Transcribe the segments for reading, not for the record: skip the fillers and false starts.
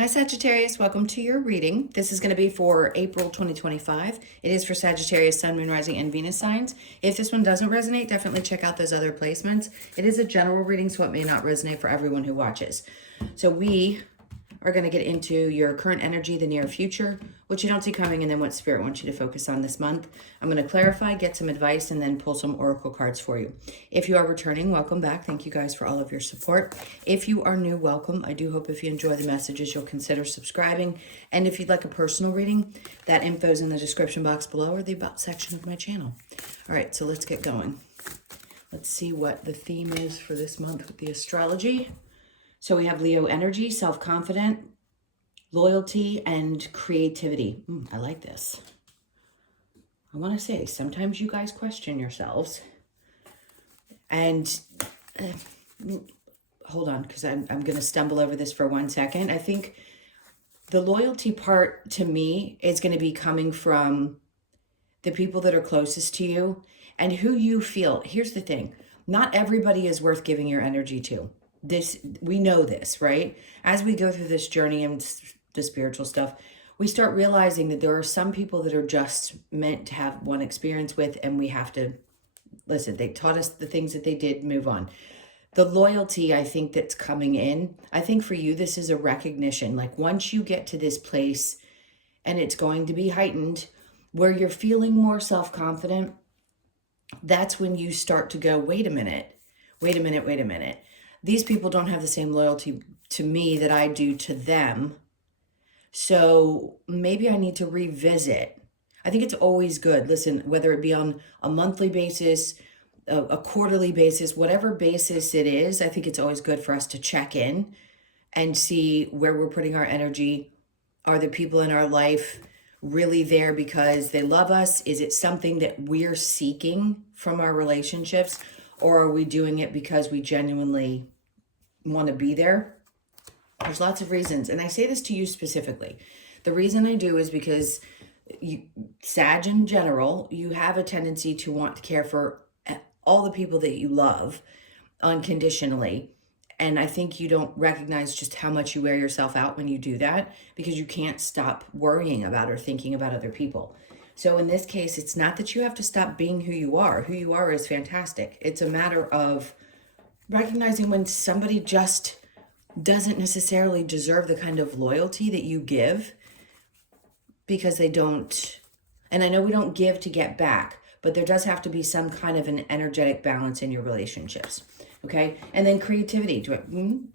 Hi Sagittarius, welcome to your reading. This is going to be for April 2025. It is for Sagittarius, Sun, Moon, Rising, and Venus signs. If this one doesn't resonate, definitely check out those other placements. It is a general reading, so it may not resonate for everyone who watches. So we are going to get into your current energy, the near future, what you don't see coming, and then what Spirit wants you to focus on this month. I'm going to clarify, get some advice, and then pull some oracle cards for you. If you are returning, welcome back. Thank you guys for all of your support. If you are new, welcome. I do hope if you enjoy the messages, you'll consider subscribing. And if you'd like a personal reading, that info is in the description box below or the About section of my channel. All right, so let's get going. Let's see what the theme is for this month with the astrology. So we have Leo energy, self-confident, loyalty, and creativity. I like this. I want to say, sometimes you guys question yourselves. And hold on, because I'm going to stumble over this for 1 second. I think the loyalty part to me is going to be coming from the people that are closest to you and who you feel. Here's the thing. Not everybody is worth giving your energy to. We know this, right? As we go through this journey and the spiritual stuff, we start realizing that there are some people that are just meant to have one experience with, and we have to listen. They taught us the things that they did, move on. The loyalty, I think, that's coming in, I think for you, this is a recognition. Like once you get to this place, and it's going to be heightened, where you're feeling more self-confident, that's when you start to go, wait a minute. These people don't have the same loyalty to me that I do to them. So maybe I need to revisit. I think it's always good. Listen, whether it be on a monthly basis, a quarterly basis, whatever basis it is, I think it's always good for us to check in and see where we're putting our energy. Are the people in our life really there because they love us? Is it something that we're seeking from our relationships? Or are we doing it because we genuinely want to be there? There's lots of reasons. And I say this to you specifically. The reason I do is because Sag in general, you have a tendency to want to care for all the people that you love unconditionally. And I think you don't recognize just how much you wear yourself out when you do that, because you can't stop worrying about or thinking about other people. So in this case, it's not that you have to stop being who you are. Who you are is fantastic. It's a matter of recognizing when somebody just doesn't necessarily deserve the kind of loyalty that you give, because they don't. And I know we don't give to get back, but there does have to be some kind of an energetic balance in your relationships. Okay. And then creativity.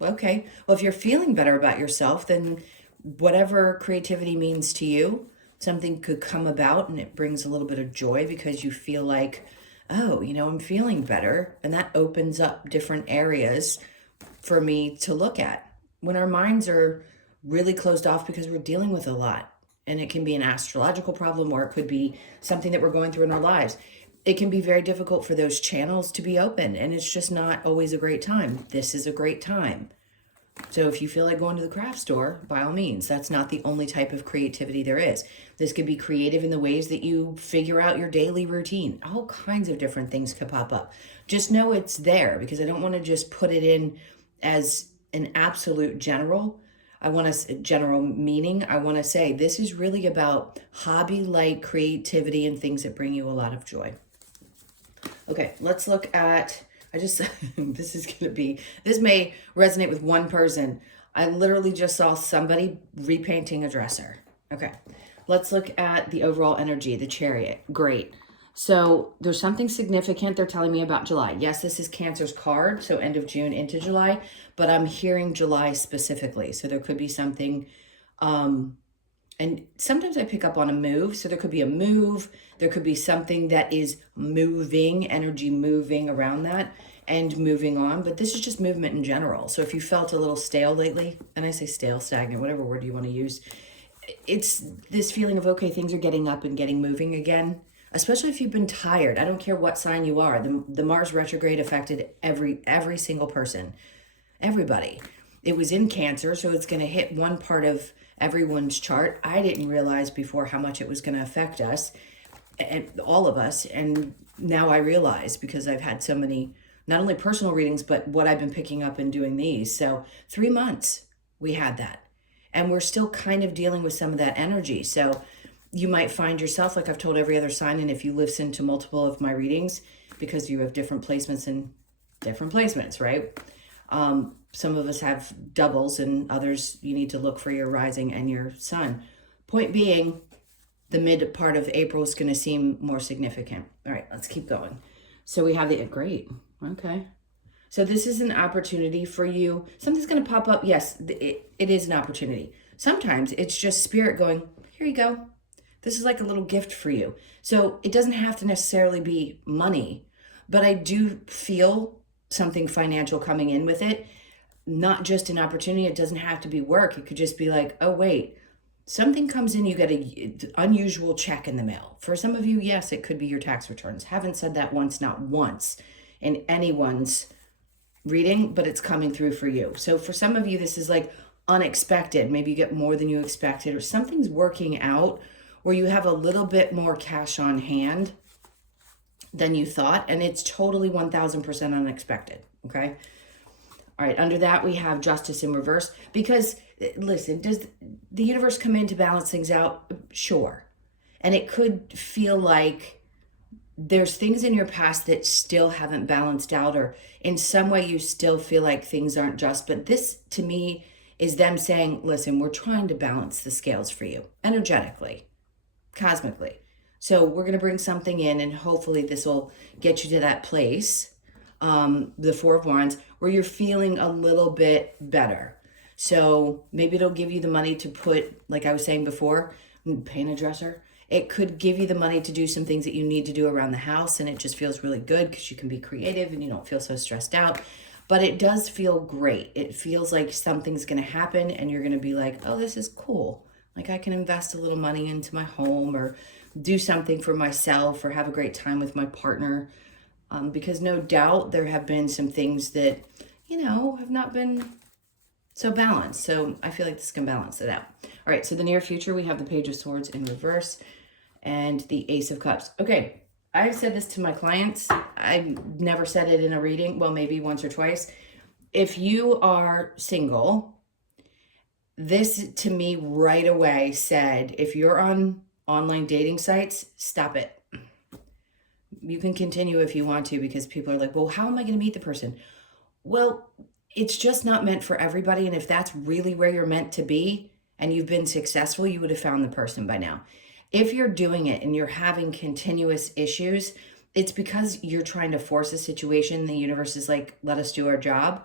Okay. Well, if you're feeling better about yourself, then whatever creativity means to you, something could come about and it brings a little bit of joy because you feel like, oh, I'm feeling better. And that opens up different areas for me to look at. When our minds are really closed off because we're dealing with a lot, and it can be an astrological problem, or it could be something that we're going through in our lives, it can be very difficult for those channels to be open, and it's just not always a great time. This is a great time. So if you feel like going to the craft store, by all means. That's not the only type of creativity there is. This could be creative in the ways that you figure out your daily routine. All kinds of different things could pop up. Just know it's there, because I don't want to just put it in as an absolute general. I want to general meaning. I want to say this is really about hobby-like creativity and things that bring you a lot of joy. Okay, let's look at, this may resonate with one person. I literally just saw somebody repainting a dresser. Okay, let's look at the overall energy, the Chariot. Great. So there's something significant they're telling me about July. Yes, this is Cancer's card, so end of June into July, but I'm hearing July specifically. So there could be something, and sometimes I pick up on a move. So there could be a move. There could be something that is moving, energy moving around that and moving on. But this is just movement in general. So if you felt a little stale lately, and I say stale, stagnant, whatever word you want to use, it's this feeling of, okay, things are getting up and getting moving again. Especially if you've been tired. I don't care what sign you are. The Mars retrograde affected every single person. Everybody. It was in Cancer, so it's going to hit one part of everyone's chart. I didn't realize before how much it was going to affect us, and all of us. And now I realize, because I've had so many, not only personal readings, but what I've been picking up and doing these. So 3 months we had that. And we're still kind of dealing with some of that energy. So you might find yourself, like I've told every other sign, and if you listen to multiple of my readings, because you have different placements and different placements, right? Some of us have doubles, and others you need to look for your rising and your sun. Point being, the mid part of April is going to seem more significant. All right, let's keep going. So we have the, great, okay. So this is an opportunity for you. Something's going to pop up. Yes, it is an opportunity. Sometimes it's just spirit going, here you go. This is like a little gift for you. So it doesn't have to necessarily be money, but I do feel something financial coming in with it. Not just an opportunity. It doesn't have to be work. It could just be like, oh, wait, something comes in, you get an unusual check in the mail. For some of you, yes, it could be your tax returns. Haven't said that once, not once in anyone's reading, but it's coming through for you. So for some of you, this is like unexpected. Maybe you get more than you expected, or something's working out where you have a little bit more cash on hand than you thought, and it's totally 1000% unexpected, okay? All right, under that we have justice in reverse, because listen, does the universe come in to balance things out? Sure. And it could feel like there's things in your past that still haven't balanced out, or in some way you still feel like things aren't just. But this, to me, is them saying, listen, we're trying to balance the scales for you energetically, cosmically. So we're going to bring something in, and hopefully this will get you to that place, the Four of Wands, where you're feeling a little bit better. So maybe it'll give you the money to put, like I was saying before, paint a dresser. It could give you the money to do some things that you need to do around the house, and it just feels really good because you can be creative and you don't feel so stressed out. But it does feel great. It feels like something's going to happen and you're going to be like, oh, this is cool. Like I can invest a little money into my home, or do something for myself, or have a great time with my partner. Because no doubt there have been some things that, have not been so balanced. So I feel like this can balance it out. All right, so the near future, we have the Page of Swords in reverse and the Ace of Cups. Okay, I've said this to my clients. I've never said it in a reading. Well, maybe once or twice. If you are single, this to me right away said, if you're on online dating sites, stop it. You can continue if you want to, because people are like, well, how am I going to meet the person? Well, it's just not meant for everybody. And if that's really where you're meant to be and you've been successful, you would have found the person by now. If you're doing it and you're having continuous issues, it's because you're trying to force a situation. The universe is like, let us do our job.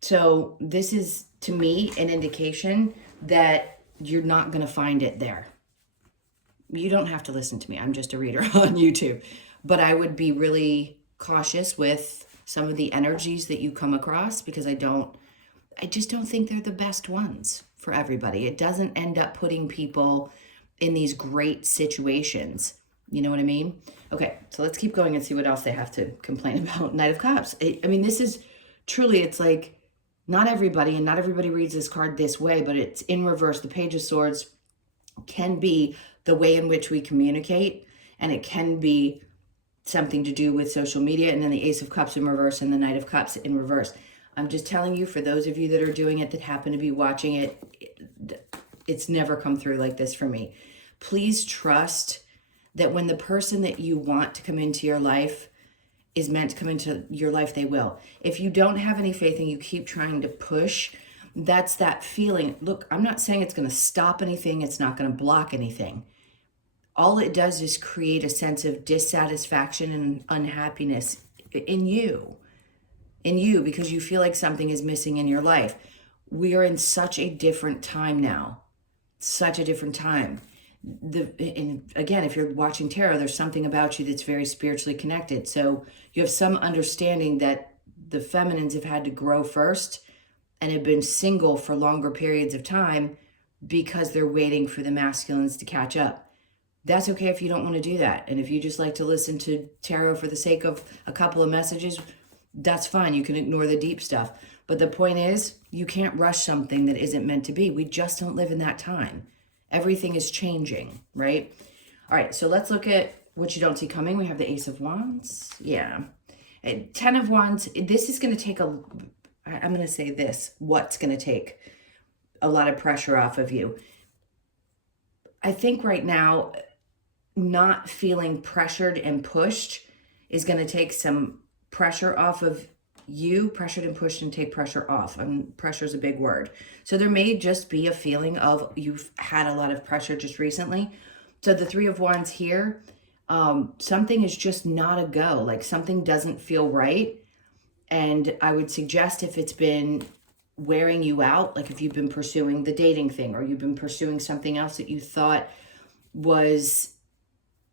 So this is, to me, an indication that you're not going to find it there. You don't have to listen to me. I'm just a reader on YouTube. But I would be really cautious with some of the energies that you come across, because I just don't think they're the best ones for everybody. It doesn't end up putting people in these great situations. You know what I mean? Okay, so let's keep going and see what else they have to complain about. Knight of Cups. I mean, this is truly, it's like not everybody, and not everybody reads this card this way, but it's in reverse. The Page of Swords can be the way in which we communicate, and it can be something to do with social media, and then the Ace of Cups in reverse and the Knight of Cups in reverse. I'm just telling you, for those of you that are doing it, that happen to be watching it, it's never come through like this for me. Please trust that when the person that you want to come into your life is meant to come into your life, they will. If you don't have any faith and you keep trying to push, that's that feeling. Look, I'm not saying it's going to stop anything. It's not going to block anything. All it does is create a sense of dissatisfaction and unhappiness in you, because you feel like something is missing in your life. We are in such a different time now, such a different time. And again, if you're watching tarot, there's something about you that's very spiritually connected. So you have some understanding that the feminines have had to grow first and have been single for longer periods of time because they're waiting for the masculines to catch up. That's okay if you don't want to do that. And if you just like to listen to tarot for the sake of a couple of messages, that's fine. You can ignore the deep stuff. But the point is, you can't rush something that isn't meant to be. We just don't live in that time. Everything is changing, right? All right, so let's look at what you don't see coming. We have the Ace of Wands. Yeah. 10 of Wands. This is going to take I'm going to say this, what's going to take a lot of pressure off of you. I think right now, not feeling pressured and pushed is going to take some pressure off of you. Pressured and pushed and take pressure off. Pressure is a big word. So there may just be a feeling of you've had a lot of pressure just recently. So the Three of Wands here, something is just not a go. Like something doesn't feel right. And I would suggest if it's been wearing you out, like if you've been pursuing the dating thing or you've been pursuing something else that you thought was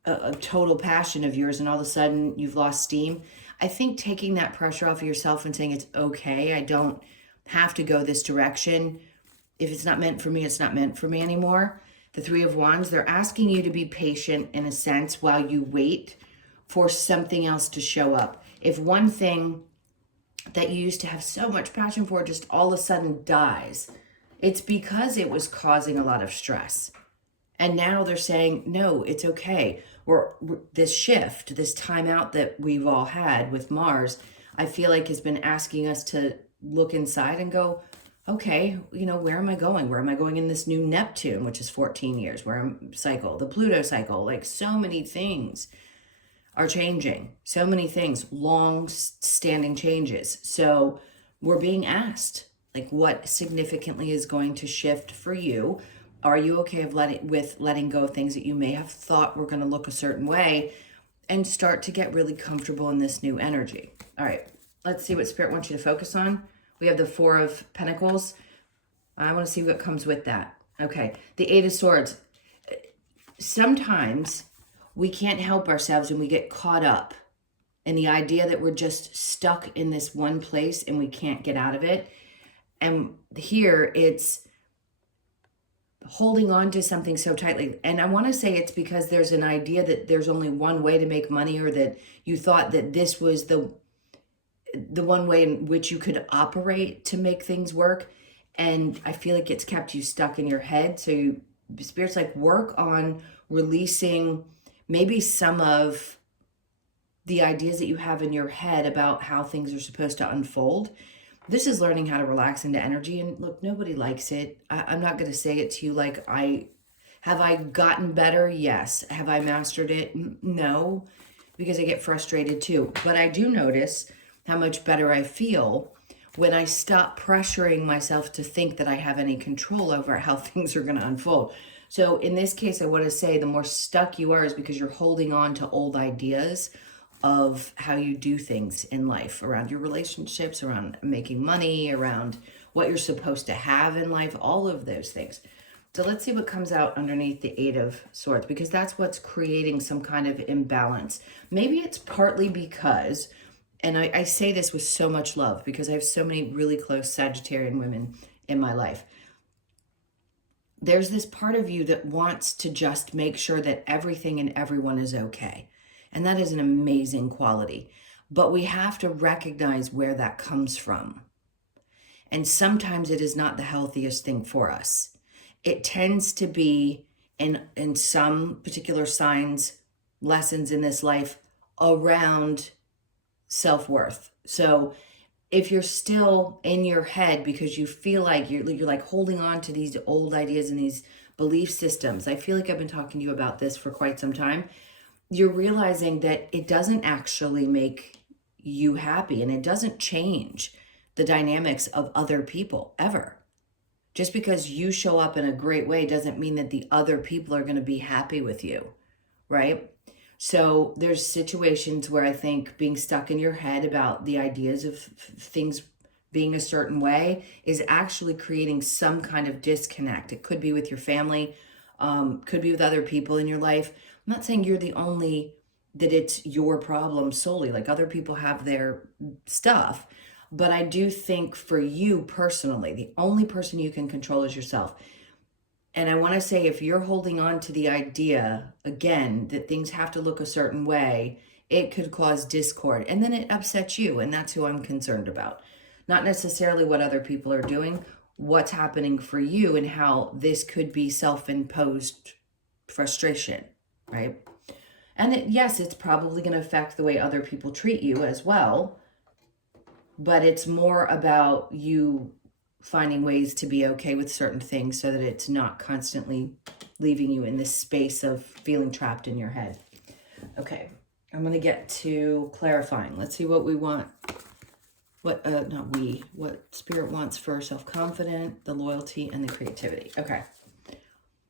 a total passion of yours and all of a sudden you've lost steam, I think taking that pressure off of yourself and saying it's okay, I don't have to go this direction. If it's not meant for me, it's not meant for me anymore. The Three of Wands, they're asking you to be patient in a sense while you wait for something else to show up. If one thing that you used to have so much passion for just all of a sudden dies, it's because it was causing a lot of stress. And now they're saying, no, it's okay. This shift, this time out that we've all had with Mars, I feel like has been asking us to look inside and go, okay, where am I going? Where am I going in this new Neptune, which is 14 years, cycle, the Pluto cycle, like so many things are changing. So many things, long-standing changes. So we're being asked, like, what significantly is going to shift for you? Are you okay with letting go of things that you may have thought were going to look a certain way and start to get really comfortable in this new energy? All right, let's see what Spirit wants you to focus on. We have the Four of Pentacles. I want to see what comes with that. Okay, the Eight of Swords. Sometimes we can't help ourselves and we get caught up in the idea that we're just stuck in this one place and we can't get out of it. And here it's holding on to something so tightly. And I want to say it's because there's an idea that there's only one way to make money, or that you thought that this was the one way in which you could operate to make things work. And I feel like it's kept you stuck in your head. So Spirit's like, work on releasing maybe some of the ideas that you have in your head about how things are supposed to unfold. This is learning how to relax into energy. And look, nobody likes it. I'm not going to say it to you like have I gotten better? Yes. Have I mastered it? No, because I get frustrated too. But I do notice how much better I feel when I stop pressuring myself to think that I have any control over how things are going to unfold. So in this case, I want to say the more stuck you are is because you're holding on to old ideas of how you do things in life, around your relationships, around making money, around what you're supposed to have in life, all of those things. So let's see what comes out underneath the Eight of Swords, because that's what's creating some kind of imbalance. Maybe it's partly because, and I say this with so much love because I have so many really close Sagittarian women in my life. There's this part of you that wants to just make sure that everything and everyone is okay. And that is an amazing quality. But we have to recognize where that comes from. And sometimes it is not the healthiest thing for us. It tends to be, in some particular signs, lessons in this life around self-worth. So if you're still in your head because you feel like you're like holding on to these old ideas and these belief systems, I feel like I've been talking to you about this for quite some time. You're realizing that it doesn't actually make you happy, and it doesn't change the dynamics of other people ever. Just because you show up in a great way doesn't mean that the other people are going to be happy with you, right? So there's situations where I think being stuck in your head about the ideas of things being a certain way is actually creating some kind of disconnect. It could be with your family, could be with other people in your life. I'm not saying you're the only, that it's your problem solely. Like other people have their stuff. But I do think for you personally, the only person you can control is yourself. And I want to say, if you're holding on to the idea, again, that things have to look a certain way, it could cause discord. And then it upsets you. And that's who I'm concerned about. Not necessarily what other people are doing, what's happening for you and how this could be self-imposed frustration, right? And yes, it's probably going to affect the way other people treat you as well. But it's more about you finding ways to be okay with certain things so that it's not constantly leaving you in this space of feeling trapped in your head. Okay, I'm going to get to clarifying. Let's see what we want. What Spirit wants for self-confident, the loyalty, and the creativity. Okay.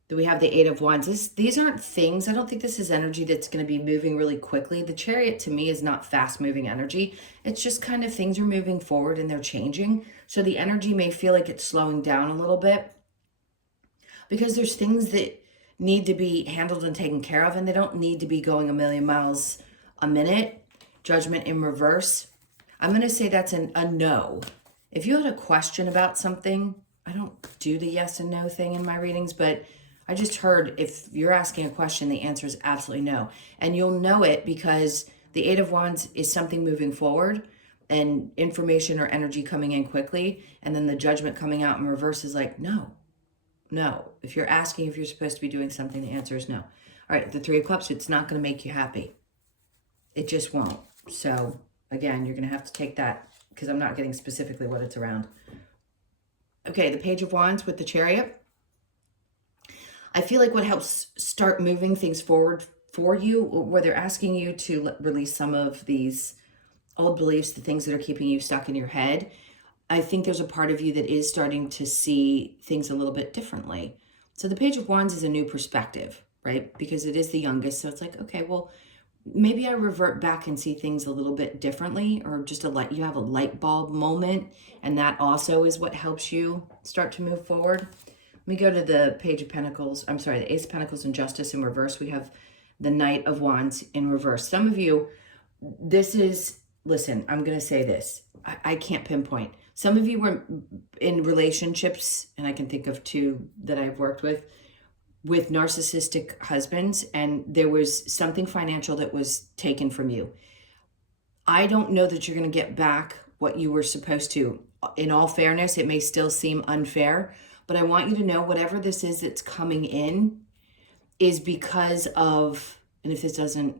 Do we have the Eight of Wands? These aren't things. I don't think this is energy that's going to be moving really quickly. The Chariot to me is not fast-moving energy. It's just kind of things are moving forward and they're changing. So the energy may feel like it's slowing down a little bit because there's things that need to be handled and taken care of, and they don't need to be going a million miles a minute. Judgment in reverse. I'm going to say that's a no. If you had a question about something, I don't do the yes and no thing in my readings, but I just heard if you're asking a question, the answer is absolutely no. And you'll know it because the Eight of Wands is something moving forward and information or energy coming in quickly. And then the Judgment coming out in reverse is like, no. If you're asking if you're supposed to be doing something, the answer is no. All right, the Three of Cups, it's not going to make you happy. It just won't. So again, you're going to have to take that because I'm not getting specifically what it's around. Okay, the Page of Wands with the Chariot. I feel like what helps start moving things forward for you, where they're asking you to release some of these old beliefs, the things that are keeping you stuck in your head. I think there's a part of you that is starting to see things a little bit differently. So the Page of Wands is a new perspective, right? Because it is the youngest. So it's like, okay, well, maybe I revert back and see things a little bit differently, or just you have a light bulb moment. And that also is what helps you start to move forward. Let me go to the Page of Pentacles. I'm sorry, the Ace of Pentacles and Justice in reverse. We have the Knight of Wands in reverse. Some of you, listen, I'm going to say this. I can't pinpoint. Some of you were in relationships, and I can think of two that I've worked with narcissistic husbands, and there was something financial that was taken from you. I don't know that you're going to get back what you were supposed to. In all fairness, it may still seem unfair, but I want you to know whatever this is that's coming in is because of, and if this doesn't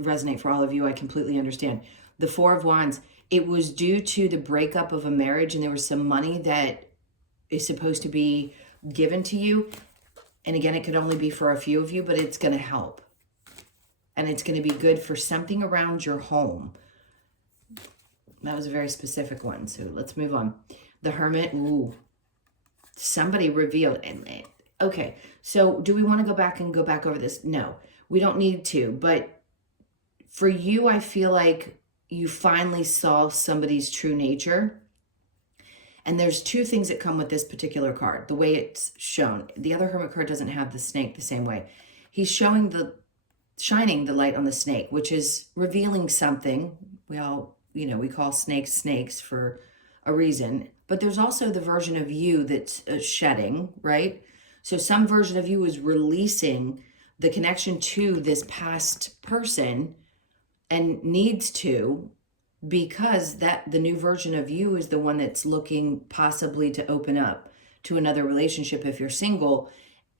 resonate for all of you, I completely understand. The Four of Wands, it was due to the breakup of a marriage, and there was some money that is supposed to be given to you. And again, it could only be for a few of you, but it's going to help. And it's going to be good for something around your home. That was a very specific one, so let's move on. The Hermit, ooh. Somebody revealed. Okay, so do we want to go back over this? No, we don't need to. But for you, I feel like you finally saw somebody's true nature. And there's two things that come with this particular card, the way it's shown. The other Hermit card doesn't have the snake the same way. He's shining the light on the snake, which is revealing something. We all, we call snakes for a reason. But there's also the version of you that's shedding, right? So some version of you is releasing the connection to this past person and needs to, because the new version of you is the one that's looking possibly to open up to another relationship if you're single.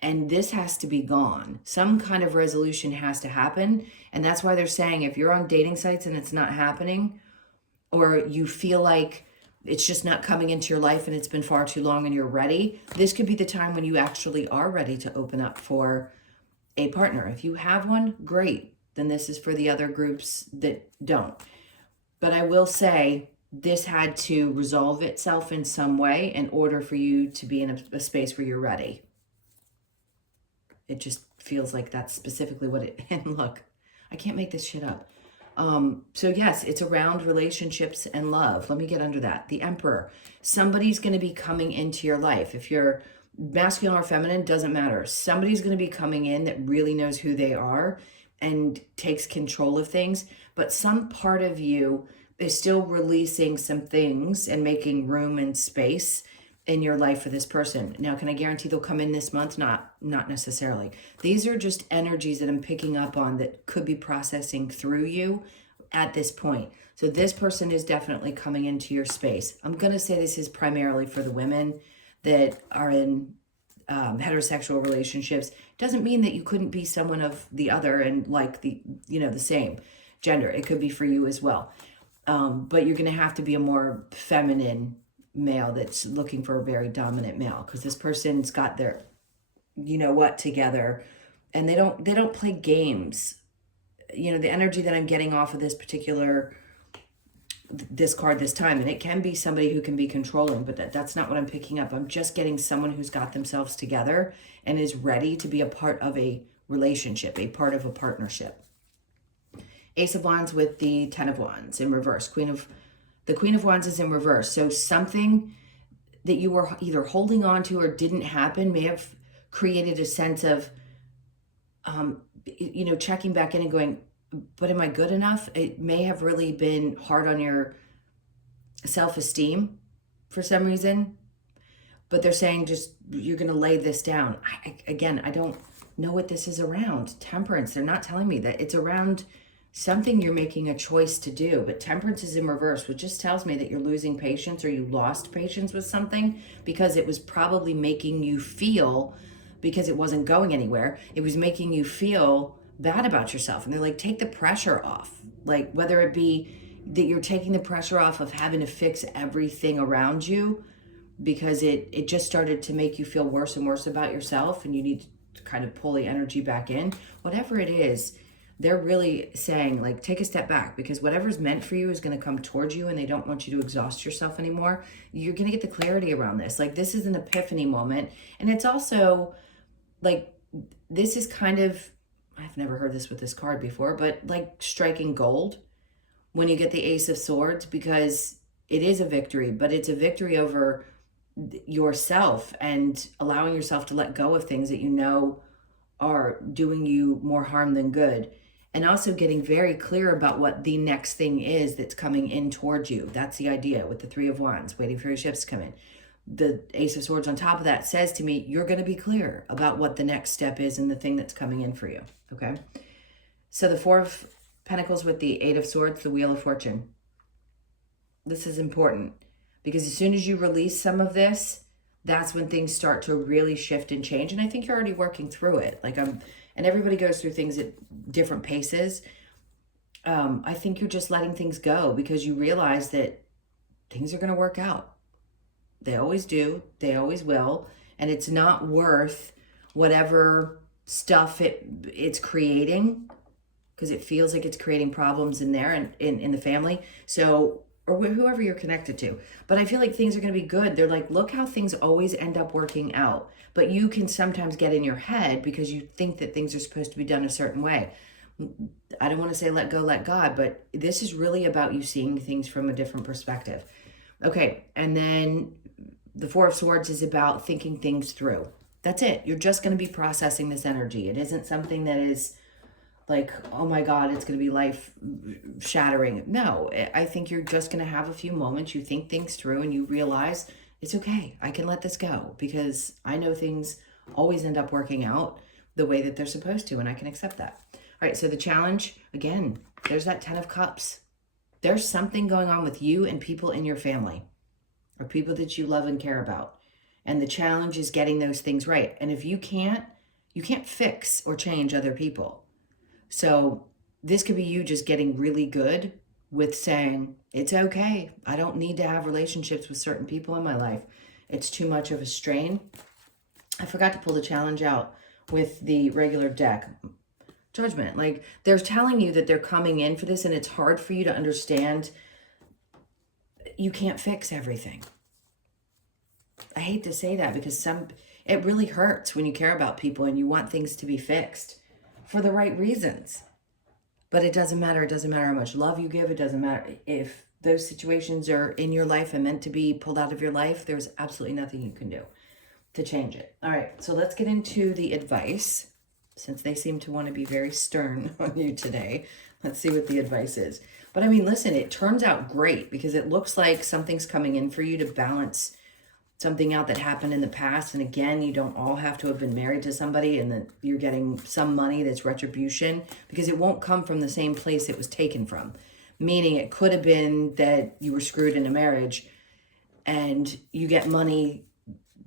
And this has to be gone. Some kind of resolution has to happen. And that's why they're saying if you're on dating sites and it's not happening, or you feel like it's just not coming into your life and it's been far too long and you're ready, this could be the time when you actually are ready to open up for a partner. If you have one, great. Then this is for the other groups that don't. But I will say this had to resolve itself in some way in order for you to be in a space where you're ready. It just feels like that's specifically what it, and look, I can't make this shit up. So yes, it's around relationships and love. Let me get under that. The Emperor, somebody's going to be coming into your life. If you're masculine or feminine, doesn't matter. Somebody's going to be coming in that really knows who they are and takes control of things. But some part of you is still releasing some things and making room and space in your life for this person. Now, can I guarantee they'll come in this month? Not necessarily. These are just energies that I'm picking up on that could be processing through you at this point. So this person is definitely coming into your space. I'm going to say this is primarily for the women that are in heterosexual relationships. Doesn't mean that you couldn't be someone of the other and like the same gender. It could be for you as well. But you're going to have to be a more feminine male that's looking for a very dominant male, because this person's got their, you know what, together, and they don't play games. You know, the energy that I'm getting off of this card this time, and it can be somebody who can be controlling, but that's not what I'm picking up. I'm just getting someone who's got themselves together and is ready to be a part of a relationship, a part of a partnership. Ace of Wands with the Ten of Wands in reverse. The Queen of Wands is in reverse. So something that you were either holding on to or didn't happen may have created a sense of, you know, checking back in and going, but am I good enough? It may have really been hard on your self-esteem for some reason, but they're saying just, you're going to lay this down. Again, I don't know what this is around. Temperance, they're not telling me that. It's around something you're making a choice to do, but Temperance is in reverse, which just tells me that you're losing patience, or you lost patience with something because it was probably making you feel, because it wasn't going anywhere, it was making you feel bad about yourself. And they're like, take the pressure off. Like, whether it be that you're taking the pressure off of having to fix everything around you because it just started to make you feel worse and worse about yourself, and you need to kind of pull the energy back in. Whatever it is, they're really saying, like, take a step back, because whatever's meant for you is going to come towards you, and they don't want you to exhaust yourself anymore. You're going to get the clarity around this. Like, this is an epiphany moment. And it's also like, this is kind of, I've never heard this with this card before, but like striking gold when you get the Ace of Swords, because it is a victory, but it's a victory over yourself and allowing yourself to let go of things that you know are doing you more harm than good. And also getting very clear about what the next thing is that's coming in towards you. That's the idea with the Three of Wands, waiting for your ships to come in. The Ace of Swords on top of that says to me, you're going to be clear about what the next step is and the thing that's coming in for you. Okay. So the Four of Pentacles with the Eight of Swords, the Wheel of Fortune. This is important, because as soon as you release some of this, that's when things start to really shift and change. And I think you're already working through it. And everybody goes through things at different paces. I think you're just letting things go because you realize that things are going to work out. They always do. They always will. And it's not worth whatever stuff it's creating, because it feels like it's creating problems in there and in the family. So, or whoever you're connected to. But I feel like things are going to be good. They're like, look how things always end up working out. But you can sometimes get in your head because you think that things are supposed to be done a certain way. I don't want to say let go, let God, but this is really about you seeing things from a different perspective. Okay, and then the Four of Swords is about thinking things through. That's it. You're just going to be processing this energy. It isn't something that is like, oh my God, it's going to be life shattering. No, I think you're just going to have a few moments. You think things through and you realize it's okay. I can let this go because I know things always end up working out the way that they're supposed to, and I can accept that. All right, so the challenge, again, there's that Ten of Cups. There's something going on with you and people in your family or people that you love and care about. And the challenge is getting those things right. And if you can't fix or change other people. So this could be you just getting really good with saying, it's okay. I don't need to have relationships with certain people in my life. It's too much of a strain. I forgot to pull the challenge out with the regular deck. Judgment. Like, they're telling you that they're coming in for this, and it's hard for you to understand. You can't fix everything. I hate to say that because it really hurts when you care about people and you want things to be fixed for the right reasons. But it doesn't matter. It doesn't matter how much love you give. It doesn't matter if those situations are in your life and meant to be pulled out of your life. There's absolutely nothing you can do to change it. All right, so let's get into the advice. Since they seem to want to be very stern on you today, let's see what the advice is. But I mean, listen, it turns out great because it looks like something's coming in for you to balance something out that happened in the past. And again, you don't all have to have been married to somebody and that you're getting some money that's retribution, because it won't come from the same place it was taken from. Meaning it could have been that you were screwed in a marriage and you get money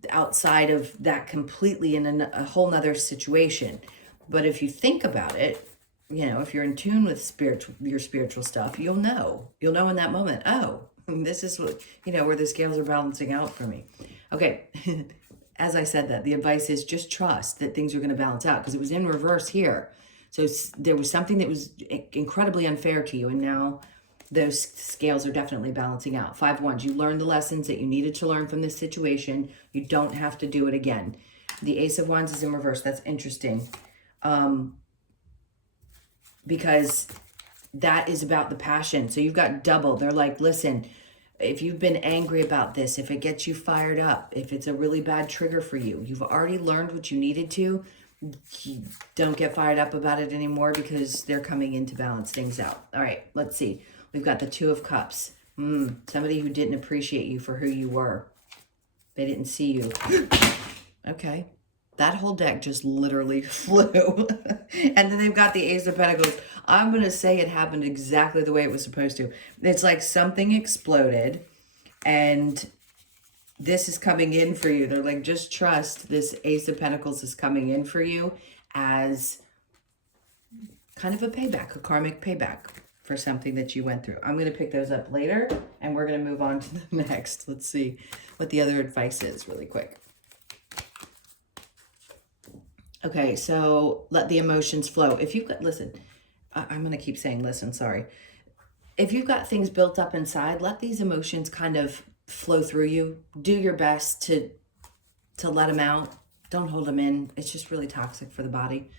outside of that completely in a whole nother situation. But if you think about it, you know, if you're in tune with your spiritual stuff, you'll know in that moment, oh, This is what, where the scales are balancing out for me. Okay. As I said that, the advice is just trust that things are going to balance out, because it was in reverse here. So there was something that was incredibly unfair to you, and now those scales are definitely balancing out. 5 wands, you learned the lessons that you needed to learn from this situation. You don't have to do it again. The Ace of Wands is in reverse. That's interesting. Because that is about the passion. So you've got double. They're like, listen, if you've been angry about this, if it gets you fired up, if it's a really bad trigger for you, you've already learned what you needed to. You don't get fired up about it anymore, because they're coming in to balance things out. All right, let's see. We've got the 2 of Cups. Somebody who didn't appreciate you for who you were. They didn't see you. Okay. That whole deck just literally flew. And then they've got the Ace of Pentacles. I'm going to say it happened exactly the way it was supposed to. It's like something exploded, and this is coming in for you. They're like, just trust this Ace of Pentacles is coming in for you as kind of a payback, a karmic payback for something that you went through. I'm going to pick those up later, and we're going to move on to the next. Let's see what the other advice is really quick. Okay, so let the emotions flow. If you've got, listen, I'm going to keep saying listen, sorry. If you've got things built up inside, let these emotions kind of flow through you. Do your best to let them out. Don't hold them in. It's just really toxic for the body.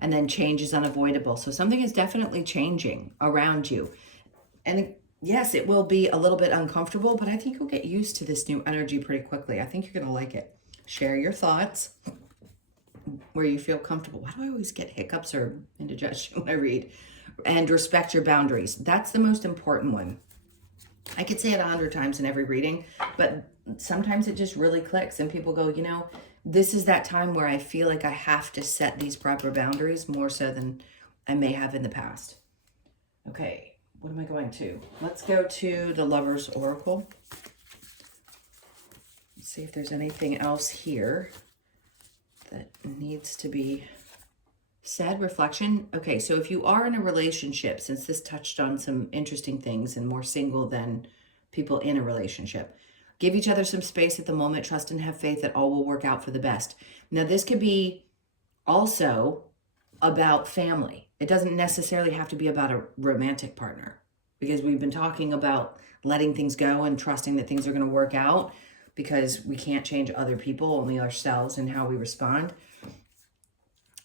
And then change is unavoidable. So something is definitely changing around you. And yes, it will be a little bit uncomfortable, but I think you'll get used to this new energy pretty quickly. I think you're going to like it. Share your thoughts where you feel comfortable. Why do I always get hiccups or indigestion when I read? And respect your boundaries. That's the most important one. I could say it 100 times in every reading, but sometimes it just really clicks and people go, this is that time where I feel like I have to set these proper boundaries more so than I may have in the past. Okay, what am I going to? Let's go to the Lover's Oracle. Let's see if there's anything else here that needs to be said. Reflection. Okay, so if you are in a relationship, since this touched on some interesting things and more single than people in a relationship, give each other some space at the moment. Trust and have faith that all will work out for the best. Now, this could be also about family. It doesn't necessarily have to be about a romantic partner, because we've been talking about letting things go and trusting that things are going to work out, because we can't change other people, only ourselves and how we respond.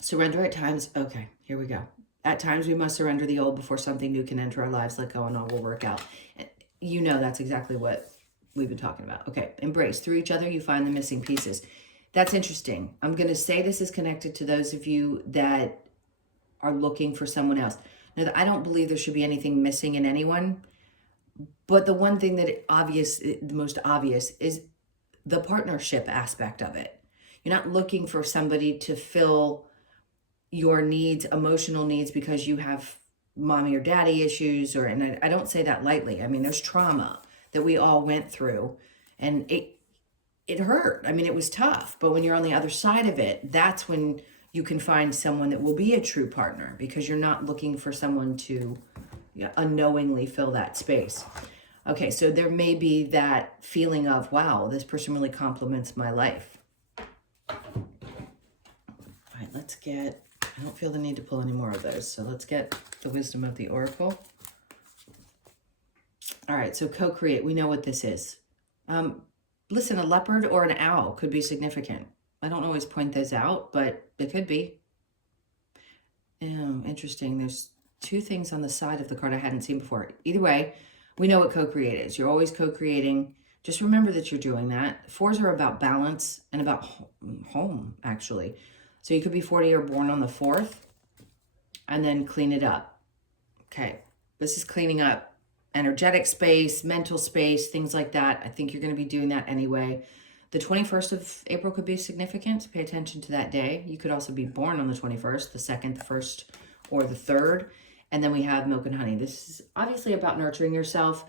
Surrender at times. Okay, here we go. At times we must surrender the old before something new can enter our lives. Let go and all will work out. That's exactly what we've been talking about. Okay, embrace. Through each other you find the missing pieces. That's interesting. I'm going to say this is connected to those of you that are looking for someone else. Now, I don't believe there should be anything missing in anyone, but the one thing that the most obvious is the partnership aspect of it. You're not looking for somebody to fill your needs, emotional needs, because you have mommy or daddy issues, and I don't say that lightly. I mean, there's trauma that we all went through, and it hurt. I mean, it was tough, but when you're on the other side of it, that's when you can find someone that will be a true partner, because you're not looking for someone to unknowingly fill that space. Okay, so there may be that feeling of, wow, this person really complements my life. All right, I don't feel the need to pull any more of those, so let's get the wisdom of the Oracle. All right, so co-create, we know what this is. Listen, a leopard or an owl could be significant. I don't always point those out, but it could be. Interesting, there's 2 things on the side of the card I hadn't seen before. Either way, we know what co-create is. You're always co-creating. Just remember that you're doing that. 4s are about balance and about home, actually. So you could be 40 or born on the 4th, and then clean it up. Okay, this is cleaning up energetic space, mental space, things like that. I think you're going to be doing that anyway. The 21st of April could be significant. So pay attention to that day. You could also be born on the 21st, the 2nd, the 1st, or the 3rd. And then we have Milk and Honey. This is obviously about nurturing yourself.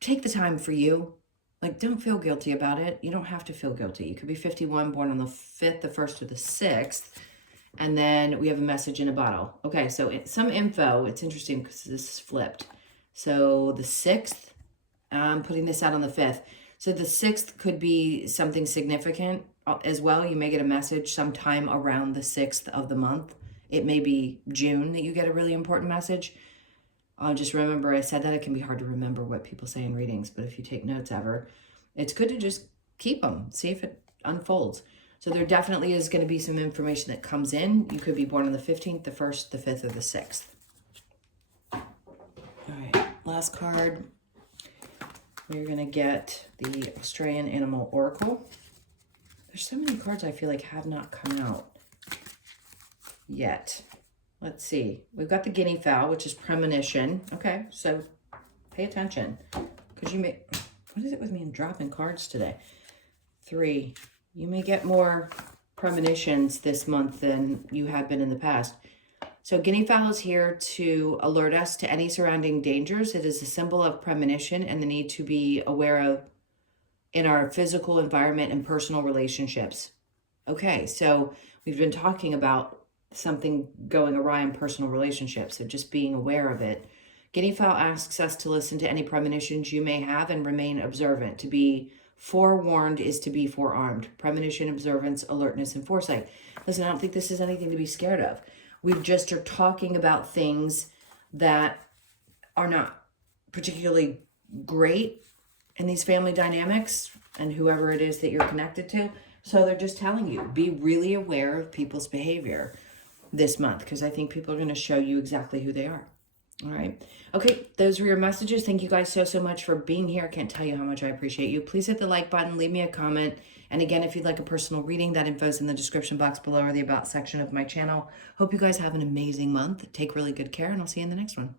Take the time for you. Like, don't feel guilty about it. You don't have to feel guilty. You could be 51, born on the 5th, the 1st, or the 6th. And then we have a message in a bottle. Okay, so some info. It's interesting because this is flipped. So the 6th I'm putting this out on the 5th. So the 6th could be something significant as well. You may get a message sometime around the 6th of the month. It may be June that you get a really important message. Just remember, I said that it can be hard to remember what people say in readings, but if you take notes ever, it's good to just keep them, see if it unfolds. So there definitely is going to be some information that comes in. You could be born on the 15th, the 1st, the 5th, or the 6th. All right, last card. We're going to get the Australian Animal Oracle. There's so many cards I feel like have not come out yet. Let's see. We've got the guinea fowl, which is premonition. Okay, so pay attention. Because you may... What is it with me and dropping cards today? 3. You may get more premonitions this month than you have been in the past. So guinea fowl is here to alert us to any surrounding dangers. It is a symbol of premonition and the need to be aware of in our physical environment and personal relationships. Okay, so we've been talking about something going awry in personal relationships, so just being aware of it. Guinea fowl asks us to listen to any premonitions you may have and remain observant. To be forewarned is to be forearmed. Premonition, observance, alertness, and foresight. Listen, I don't think this is anything to be scared of. We just are talking about things that are not particularly great in these family dynamics and whoever it is that you're connected to. So they're just telling you, be really aware of people's behavior this month, because I think people are going to show you exactly who they are. All right. Okay, those were your messages. Thank you guys so much for being here. I can't tell you how much I appreciate you. Please hit the like button, leave me a comment. And again, if you'd like a personal reading, that info is in the description box below or the about section of my channel. Hope you guys have an amazing month. Take really good care, and I'll see you in the next one.